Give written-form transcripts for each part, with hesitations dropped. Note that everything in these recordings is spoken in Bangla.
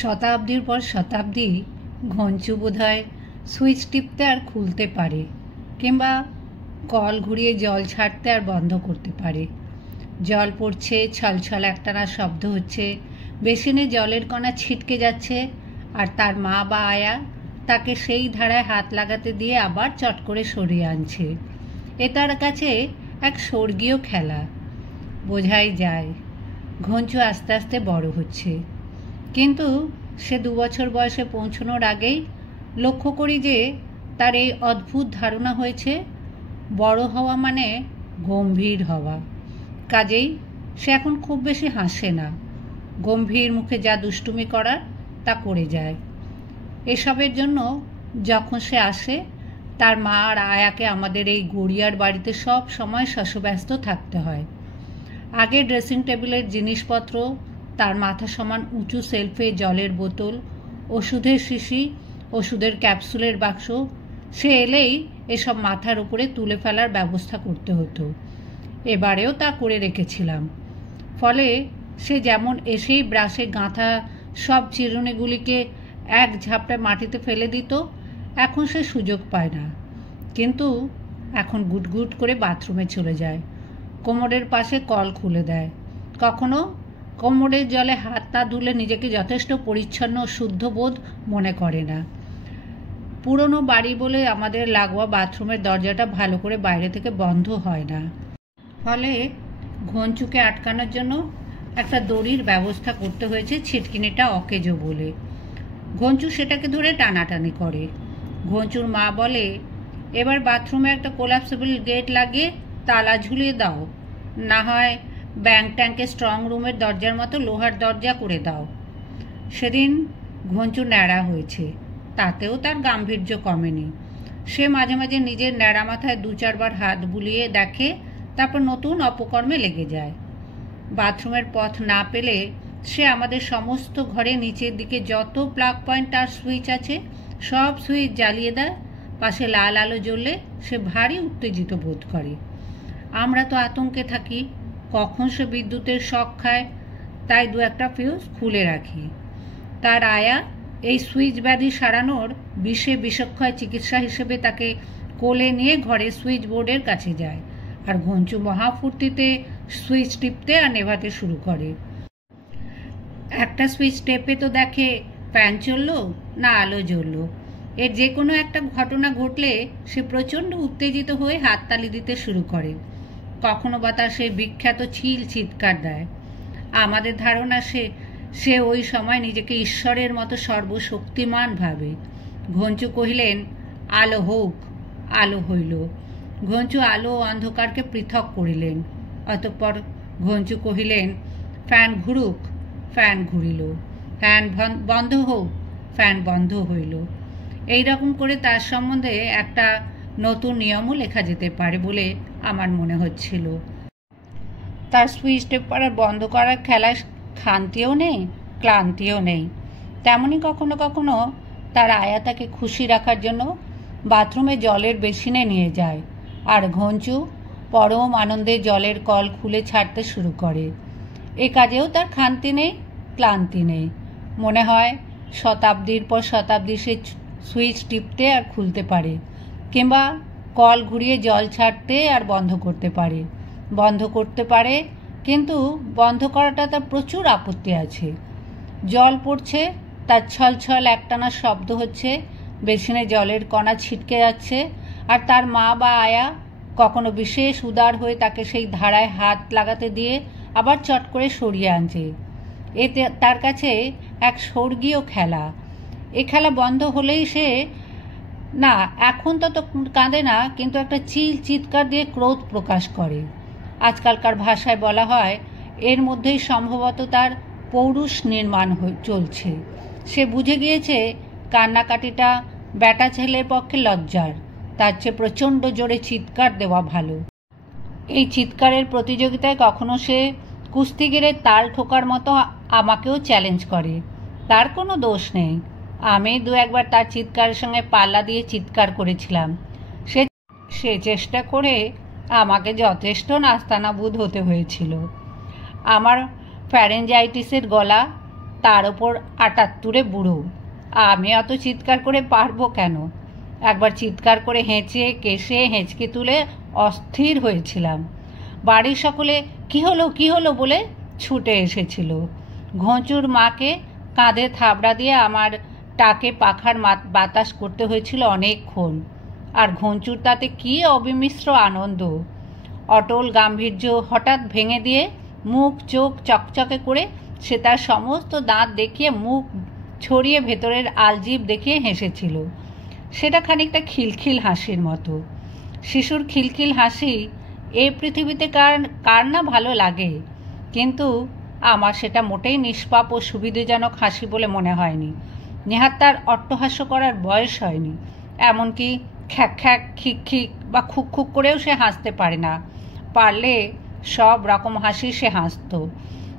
শতাব্দীর পর শতাব্দী ঘঞ্চু বোধহয় সুইচ টিপতে আর খুলতে পারে, কিংবা কল ঘুরিয়ে জল ছাড়তে আর বন্ধ করতে পারে। জল পড়ছে, ছলছল একটানা শব্দ হচ্ছে, বেসিনে জলের কণা ছিটকে যাচ্ছে, আর তার মা বা আয়া তাকে সেই ধারায় হাত লাগাতে দিয়ে আবার চট করে সরিয়ে আনছে। এ তার কাছে এক স্বর্গীয় খেলা। বোঝাই যায় ঘঞ্চু আস্তে আস্তে বড় হচ্ছে। কিন্তু সে 2 বছর বয়সে পৌঁছানোর আগেই লক্ষ্য করি যে তার এই অদ্ভুত ধারণা হয়েছে বড় হওয়া মানে গম্ভীর হওয়া। কাজেই সে এখন খুব বেশি হাসে না, গম্ভীর মুখে যা দুষ্টুমি করার তা করে যায়। এসবের জন্য যখন সে আসে, তার মা আর আয়াকে আমাদের এই গড়িয়ার বাড়িতে সব সময় শশব্যস্ত থাকতে হয়। আগে ড্রেসিং টেবিলের জিনিসপত্র, তার মাথা সমান উঁচু সেলফে জলের বোতল, ওষুধের শিশি, ওষুধের ক্যাপসুলের বাক্স, সে এলেই এসব মাথার উপরে তুলে ফেলার ব্যবস্থা করতে হতো। এবারেও তা করে রেখেছিলাম। ফলে সে যেমন এসেই ব্রাশে গাঁথা সব চিরুনিগুলিকে এক ঝাপটায় মাটিতে ফেলে দিত, এখন সে সুযোগ পায় না। কিন্তু এখন গুটগুট করে বাথরুমে চলে যায়, কোমরের পাশে কল খুলে দেয়। কখনো কোমরের জলে হাত না ধুলে নিজেকে যথেষ্ট পরিচ্ছন্ন ও শুদ্ধ বোধ মনে করে না। পুরনো বাড়ি বলে আমাদের লাগোয়া বাথরুমের দরজাটা ভালো করে বাইরে থেকে বন্ধ হয় না। ফলে ঘঞ্চুকে আটকানোর জন্য একটা দড়ির ব্যবস্থা করতে হয়েছে, ছিটকিনিটা অকেজো বলে। ঘঞ্চু সেটাকে ধরে টানাটানি করে। ঘঞ্চুর মা বলে, এবার বাথরুমে একটা কোলাপসেবল গেট লাগিয়ে তালা ঝুলিয়ে দাও, না হয় ব্যাংক ট্যাঙ্কে স্ট্রং রুমের দরজার মতো লোহার দরজা করে দাও। সেদিন ঘঞ্চু ন্যাড়া হয়েছে, তাতেও তার গাম্ভীর্য কমেনি। সে মাঝে মাঝে নিজের ন্যাড়া মাথায় 2-4 বার হাত বুলিয়ে দেখে, তারপর নতুন অপকর্মে লেগে যায়। বাথরুমের পথ না পেলে সে আমাদের সমস্ত ঘরে নিচের দিকে যত প্লাগ পয়েন্ট আর সুইচ আছে সব সুইচ জ্বালিয়ে দেয়। পাশে লাল আলো জ্বললে সে ভারী উত্তেজিত বোধ করে। আমরা তো আতঙ্কে থাকি কখন সে বিদ্যুতের শক খায়, তাই 2-1টা ফিউজ খুলে রাখি। তার আয়া এই সুইচ ব্যাধি সারানোর বিষক্ষয় চিকিৎসা হিসেবে তাকে কোলে নিয়ে ঘরে সুইচ বোর্ডের কাছে যায়, আর ঘঞ্চু মহাফুর্তিতে সুইচ টিপতে আর নেভাতে শুরু করে। একটা সুইচ টেপে তো দেখে ফ্যান চললো না আলো জ্বললো। এর যে কোনো একটা ঘটনা ঘটলে সে প্রচণ্ড উত্তেজিত হয়ে হাততালি দিতে শুরু করে। কখনো বা তার সেই বিখ্যাত চিৎকার দেয়। আমাদের ধারণা সে ওই সময় নিজেকে ঈশ্বরের মতো সর্বশক্তিমান ভাবে। ঘঞ্চু কহিলেন, আলো হোক। আলো হইল। ঘঞ্চু আলো ও অন্ধকারকে পৃথক করিলেন। অতঃপর ঘঞ্চু কহিলেন, ফ্যান ঘুরুক। ফ্যান ঘুরিল। ফ্যান বন্ধ হোক। ফ্যান বন্ধ হইল। এইরকম করে তার সম্বন্ধে একটা নতুন নিয়মও লেখা যেতে পারে বলে আমার মনে হচ্ছিল। তার সুইচ টেপার বন্ধ করার খেলায় খান্তিও নেই, ক্লান্তিও নেই। তেমনি কখনো কখনো তার আয়া তাকে খুশি রাখার জন্য বাথরুমে জলের বেসিনে নিয়ে যায়, আর ঘঞ্চু পরম আনন্দে জলের কল খুলে ছাড়তে শুরু করে। এ কাজেও তার খান্তি নেই, ক্লান্তি নেই। মনে হয় শতাব্দীর পর শতাব্দী সে সুইচ টিপতে আর খুলতে পারে, কিংবা কল ঘুরিয়ে জল ছাড়তে আর বন্ধ করতে পারে। কিন্তু বন্ধ করাটা তার প্রচুর আপত্তি আছে। জল পড়ছে, তার ছলছল একটানা শব্দ হচ্ছে, বেসিনে জলের কণা ছিটকে যাচ্ছে, আর তার মা বা আয়া কখনো বিশেষ উদার হয়ে তাকে সেই ধারায় হাত লাগাতে দিয়ে আবার চট করে সরিয়ে আনছে। এতে তার কাছে এক স্বর্গীয় খেলা। এ খেলা বন্ধ হলেই সে না, এখন তো কাঁদে না, কিন্তু একটা চিৎকার দিয়ে ক্রোধ প্রকাশ করে। আজকালকার ভাষায় বলা হয় এর মধ্যেই সম্ভবত তার পৌরুষ নির্মাণ চলছে। সে বুঝে গিয়েছে কান্নাকাটিটা বেটা ছেলের পক্ষে লজ্জার, তার চেয়ে প্রচণ্ড জোরে চিৎকার দেওয়া ভালো। এই চিৎকারের প্রতিযোগিতায় কখনো সে কুস্তিগিরের তাল ঠোকার মতো আমাকেও চ্যালেঞ্জ করে। তার কোনো দোষ নেই। আমি 2-1বার তার চিৎকারের সঙ্গে পাল্লা দিয়ে চিৎকার করেছিলাম। সে চেষ্টা করে আমাকে যথেষ্ট নাস্তানাবুদ হতে হয়েছিল। আমার ফ্যারেঞ্জাইটিসের গলা তার ওপর ৭৮-এ বুড়ো। আমি অত চিৎকার করে পারবো কেন? একবার চিৎকার করে হেঁচে কেশে হেঁচকে তুলে অস্থির হয়েছিলাম। বাড়ির সকলে কি হলো বলে ছুটে এসেছিল। ঘোঁচুর মাকে কাঁধে থাবড়া দিয়ে আমার টাকে পাখার বাতাস করতে হয়েছিল অনেকক্ষণ। আর ঘোঁচুর তাতে কী অবিমিশ্র আনন্দ! অটল গাম্ভীর্য হঠাৎ ভেঙে দিয়ে মুখ চোখ চকচকে করে সে তার সমস্ত দাঁত দেখিয়ে মুখ ছড়িয়ে ভেতরের আলজিভ দেখিয়ে হেসেছিল। সেটা খানিকটা খিলখিল হাসির মতো। শিশুর খিলখিল হাসি এ পৃথিবীতে কার না ভালো লাগে, কিন্তু আমার সেটা মোটেই নিষ্পাপ ও সুবিধাজনক হাসি বলে মনে হয়নি। নেহাত তার অট্টহাস্য করার বয়স হয়নি। এমনকি খ্যাক খ্যাক খিক খিক বা খুক খুক করেও সে হাসতে পারে না। পারলে সব রকম হাসি সে হাসত।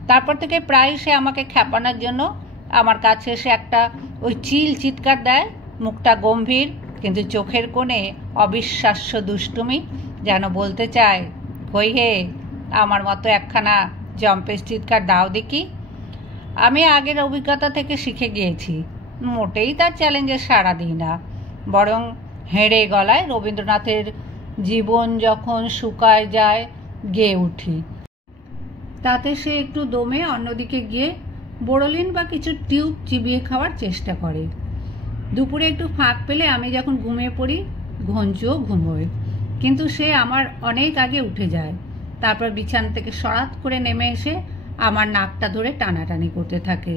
তারপর থেকে প্রায় সে আমাকে খ্যাপানোর জন্য আমার কাছে এসে একটা ওই চিৎকার দেয়, মুখটা গম্ভীর কিন্তু চোখের কোণে অবিশ্বাস্য দুষ্টুমি, যেন বলতে চায়, কই হে, আমার মতো একখানা জম্পেশ চিৎকার দাও দেখি। আমি আগের অভিজ্ঞতা থেকে শিখে গিয়েছি, মোটেই তার চ্যালেঞ্জে সাড়া দিই না, বরং হেঁড়ে গলায় রবীন্দ্রনাথের জীবন যখন শুকায় যায় গেয়ে উঠি। তাতে সে একটু দমে অন্যদিকে গিয়ে বোরোলিন বা কিছু টিউব চিবিয়ে খাওয়ার চেষ্টা করে। দুপুরে একটু ফাঁক পেলে আমি যখন ঘুমিয়ে পড়ি, ঘঞ্চুও ঘুমোয়, কিন্তু সে আমার অনেক আগে উঠে যায়। তারপর বিছানা থেকে সরাত করে নেমে এসে আমার নাকটা ধরে টানাটানি করতে থাকে।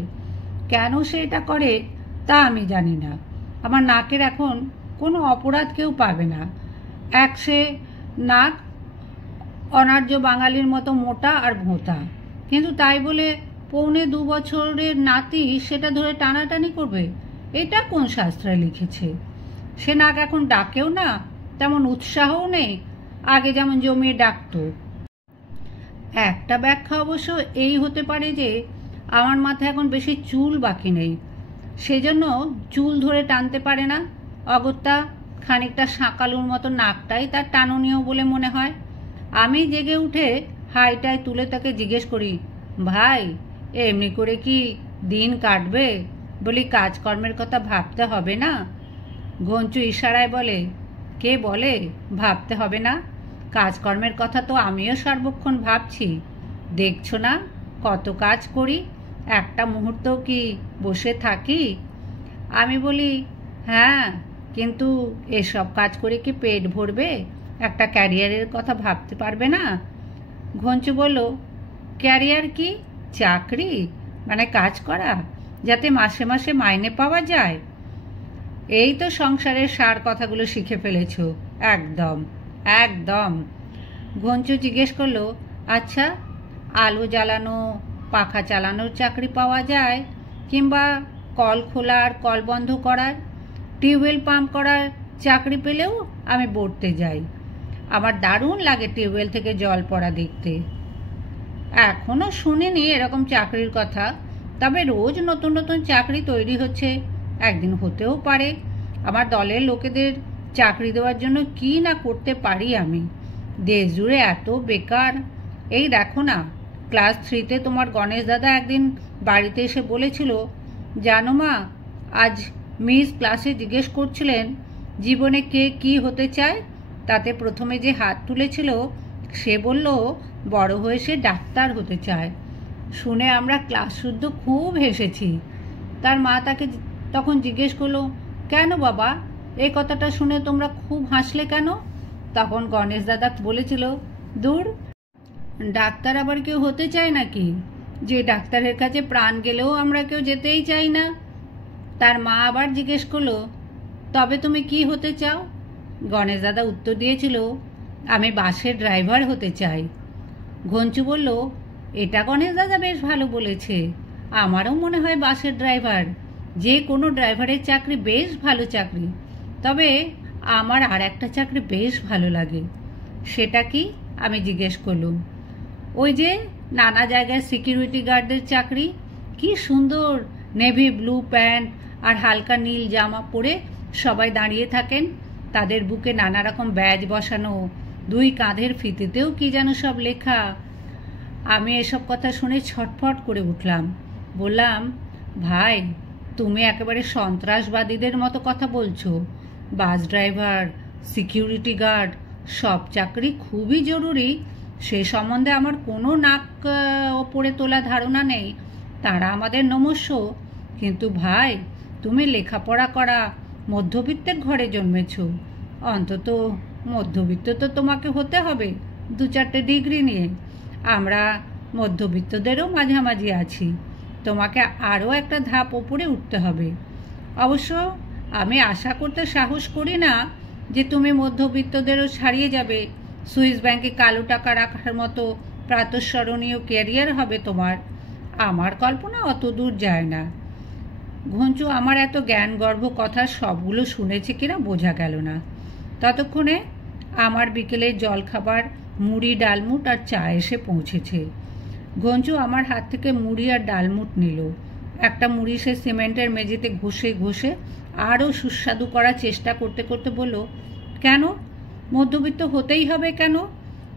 কেন সে এটা করে তা আমি জানি না। আমার নাকের এখন কোনো অপরাধ কেউ পাবে না। সে নাক অনার্য বাঙালির মতো মোটা আর ভোঁতা, কিন্তু তাই বলে 2.25 বছরের নাতি সেটা ধরে টানাটানি করবে? এটা কোন শাস্ত্রে লিখেছে? সে নাক এখন ডাকেও না, তেমন উৎসাহও নেই আগে যেমন জমিয়ে ডাকত। একটা ব্যাখ্যা অবশ্য এই হতে পারে যে আমার মাথায় এখন বেশি চুল বাকি নেই, সেজন্য চুল ধরে টানতে পারে না। অগত্যা খানিকটা শাঁকালুর মতো নাকটাই তার টাননীয় বলে মনে হয়। আমি জেগে উঠে হাইটায় তুলে তাকে জিজ্ঞেস করি, ভাই, এমনি করে কি দিন কাটবে? বলি, কাজকর্মের কথা ভাবতে হবে না? ঘঞ্চু ইশারায় বলে, কে বলে ভাবতে হবে না? কাজকর্মের কথা তো আমিও সর্বক্ষণ ভাবছি। দেখছো না কত কাজ করি, একটা মুহূর্ত কি বসে থাকি? আমি বলি, হ্যাঁ, কিন্তু এসব কাজ করে কি পেট ভরবে? একটা ক্যারিয়ারের কথা ভাবতে পারবে না? ঘঞ্চু বলল, ক্যারিয়ার কি? চাকরি মানে কাজ করা, যাতে মাসে মাসে মাইনে পাওয়া যায়? এই তো সংসারের সার কথাগুলো শিখে ফেলেছ। একদম একদম। ঘঞ্চু জিজ্ঞেস করলো, আচ্ছা, আলো জ্বালানো পাখা চালানোর চাকরি পাওয়া যায়? কিংবা কল খোলার কল বন্ধ করার, টিউবওয়েল পাম্প করার চাকরি পেলেও আমি বলতে যাই। আমার দারুণ লাগে টিউবওয়েল থেকে জল পড়া দেখতে। এখনও শুনিনি এরকম চাকরির কথা, তবে রোজ নতুন নতুন চাকরি তৈরি হচ্ছে, একদিন হতেও পারে। আমার দলের লোকেদের চাকরি দেওয়ার জন্য কি না করতে পারি আমি। দেশ জুড়ে এত বেকার। এই দেখো না, ক্লাস 3-তে তোমার গণেশ দাদা একদিন বাড়িতে এসে বলেছিল, জানো মা, আজ মিস ক্লাসে জিজ্ঞেস করছিলেন জীবনে কে কি হতে চায়। তাতে প্রথমে যে হাত তুলেছিল সে বলল বড় হয়ে সে ডাক্তার হতে চায়। শুনে আমরা ক্লাস শুদ্ধ খুব হেসেছি। তার মা তাকে তখন জিজ্ঞেস করলো, কেন বাবা, এই কথাটা শুনে তোমরা খুব হাসলে কেন? তখন গণেশ দাদা বলেছিল, দূর, ডাক্তার আবার কেউ হতে চায় নাকি? যে ডাক্তারের কাছে প্রাণ গেলেও আমরা কেউ যেতেই চাই না। তার মা আবার জিজ্ঞেস করলো, তবে তুমি কি হতে চাও? গণেশ দাদা উত্তর দিয়েছিল, আমি বাসের ড্রাইভার হতে চাই। ঘঞ্চু বলল, এটা গণেশ দাদা বেশ ভালো বলেছে, আমারও মনে হয় বাসের ড্রাইভার, যে কোনো ড্রাইভারের চাকরি বেশ ভালো চাকরি। তবে আমার আর একটা চাকরি বেশ ভালো লাগে। সেটা কি? আমি জিজ্ঞেস করলুম। ওই যে নানা জায়গায় সিকিউরিটি গার্ডদের চাকরি, কি সুন্দর নেভি ব্লু প্যান্ট আর হালকা নীল জামা পরে সবাই দাঁড়িয়ে থাকেন, তাদের বুকে নানা রকম ব্যাজ বসানো, 2 কাঁধের ফিতেতেও কি যেন সব লেখা। আমি এসব কথা শুনে ছটফট করে উঠলাম। বললাম, ভাই, তুমি একেবারে সন্ত্রাসবাদীদের মতো কথা বলছো। বাস ড্রাইভার, সিকিউরিটি গার্ড সব চাকরি খুবই জরুরি, সে সম্বন্ধে আমার কোনো নাক ওপরে তোলা ধারণা নেই, তারা আমাদের নমস্য। কিন্তু ভাই, তুমি লেখাপড়া করা মধ্যবিত্তের ঘরে জন্মেছ, অন্তত মধ্যবিত্ত তো তোমাকে হতে হবে 2-4টে ডিগ্রি নিয়ে। আমরা মধ্যবিত্তদেরও মাঝামাঝি আছি, তোমাকে আরও একটা ধাপ ওপরে উঠতে হবে। অবশ্য আমি আশা করতে সাহস করি না যে তুমি মধ্যবিত্তদেরও ছাড়িয়ে যাবে। সুইস ব্যাংকে কালো টাকা রাখার মতো প্রাতঃস্মরণীয় ক্যারিয়ার হবে তোমার। আমার কল্পনা অত দূর যায় না। ঘঞ্চু আমার এত জ্ঞানগর্ভ কথা সবগুলো শুনেছে কিনা বোঝা গেল না। ততক্ষণে আমার বিকেলের জলখাবার মুড়ি, ডালমুট আর চা এসে পৌঁছেছে। ঘঞ্চু আমার হাত থেকে মুড়ি আর ডালমুট নিল। একটা মুড়ি সে সিমেন্টের মেঝেতে ঘষে ঘষে আরও সুস্বাদু করার চেষ্টা করতে করতে বলল, কেন মধ্যবিত্ত হতেই হবে কেন?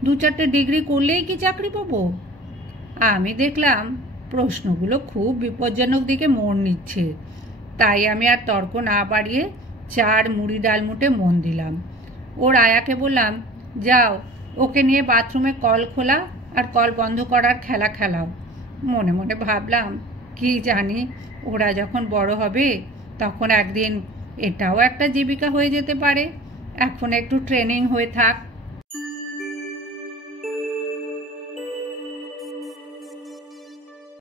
2-4টে ডিগ্রি করলেই কি চাকরি পাবো? আমি দেখলাম প্রশ্নগুলো খুব বিপজ্জনক দিকে মোড় নিচ্ছে, তাই আমি আর তর্ক না বাড়িয়ে চার মুড়ি ডালমুটে মন দিলাম। ওর আয়াকে বললাম, যাও ওকে নিয়ে বাথরুমে কল খোলা আর কল বন্ধ করার খেলা খেলাও। মনে মনে ভাবলাম, কি জানি ওরা যখন বড় হবে তখন একদিন এটাও একটা জীবিকা হয়ে যেতে পারে। এখন একটু ট্রেনিং হয়ে থাক।